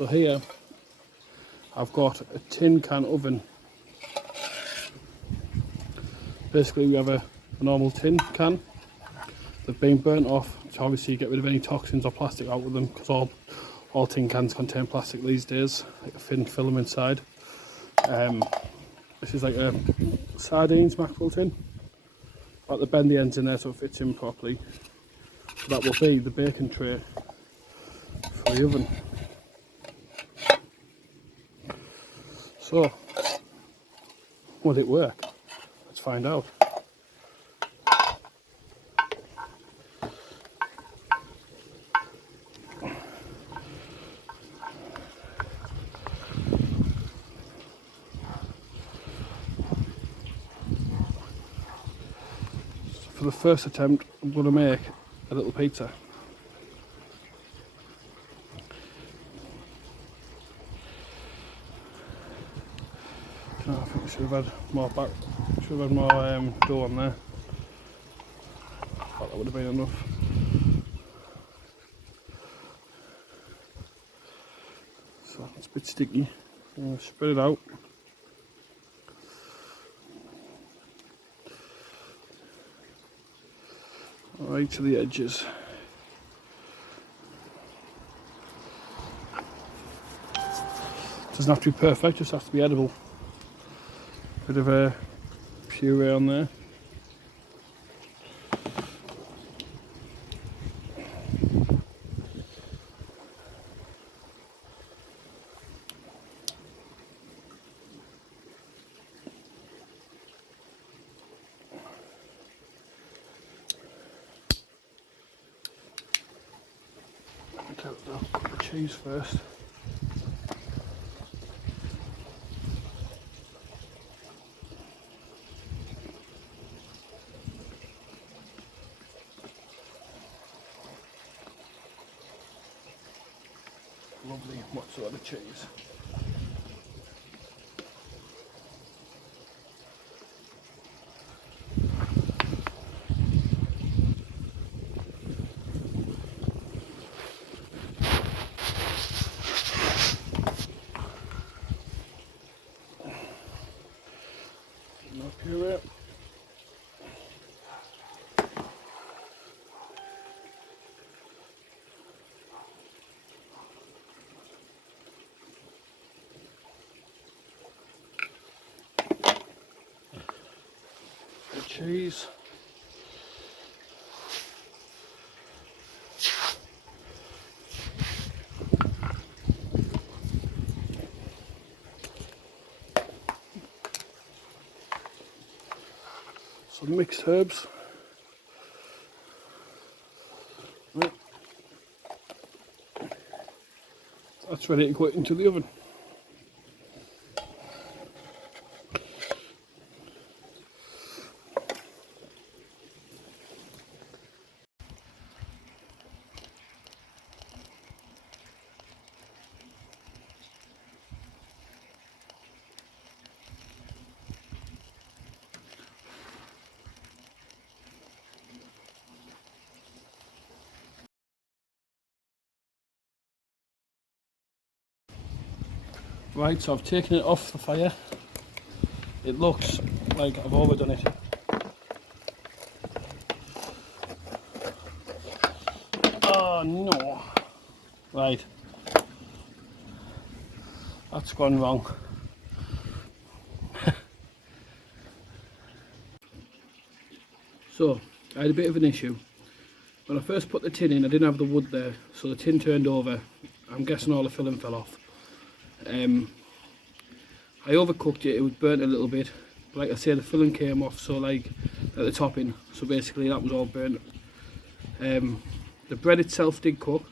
So here I've got a tin can oven. Basically we have a normal tin can. They've been burnt off to obviously get rid of any toxins or plastic out of them, because all tin cans contain plastic these days, like a thin film inside. This is like a sardines mackerel tin. Like to bend the ends in there so it fits in properly. So that will be the bacon tray for the oven. So, would it work? Let's find out. So for the first attempt, I'm going to make a little pizza. I think I should have had more dough on there. I thought that would have been enough. So it's a bit sticky. I'm going to spread it out. Right to the edges. Doesn't have to be perfect, just has to be edible. Bit of a puree on there. Okay, I'll cook the cheese first. Lovely mozzarella cheese. No puree. The cheese. Some mixed herbs. Right. That's ready to go into the oven. Right, so I've taken it off the fire. It looks like I've overdone it. Oh no. Right. That's gone wrong. So, I had a bit of an issue. When I first put the tin in, I didn't have the wood there, so the tin turned over. I'm guessing all the filling fell off. I overcooked it, it was burnt a little bit. But like I say, the filling came off, so like at the topping, so basically that was all burnt. The bread itself did cook.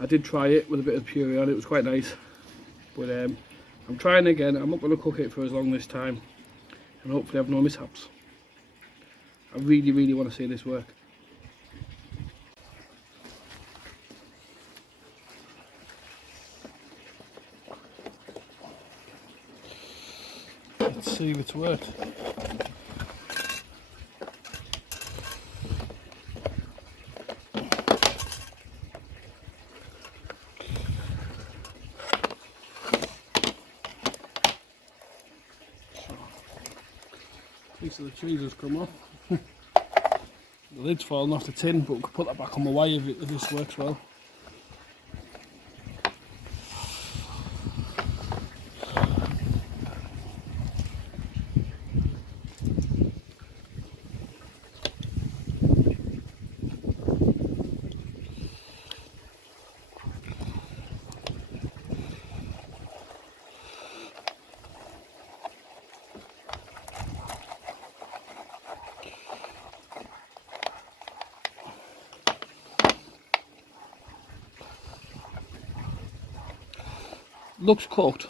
I did try it with a bit of puree on it, it was quite nice. But I'm trying again. I'm not going to cook it for as long this time, and hopefully have no mishaps. I really want to see this work. Let's see if it's worked. piece of the cheese has come off. The lid's fallen off the tin, but we could put that back on the way if this works well. Looks cooked,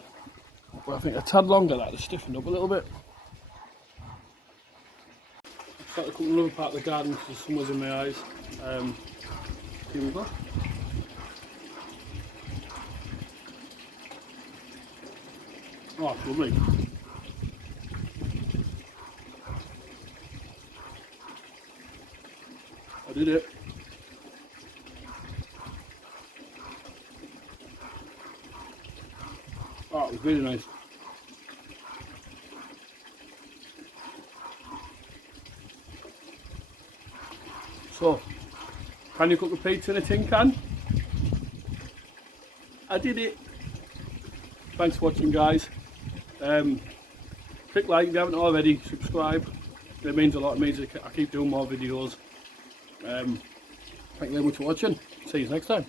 but I think a tad longer that has stiffened up a little bit. I've started cooking another part of the garden because the sun was in my eyes. Here we go. Oh, it's lovely. I did it. Oh, it was really nice. So, can you cook a pizza in a tin can? I did it. Thanks for watching, guys. Click like if you haven't already, subscribe. It means a lot. It means I keep doing more videos. Thank you very much for watching. See you next time.